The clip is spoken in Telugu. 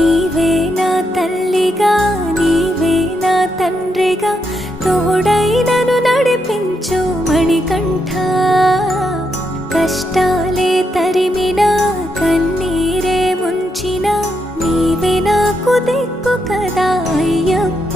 నీవే నా తల్లిగా నీవే నా తండ్రిగా తోడై నన్ను నడిపించు మణికంఠ. కష్టాలే తరిమినా కన్నీరే ముంచిన నీవే నాకు దిక్కు కదా అయ్యప్ప.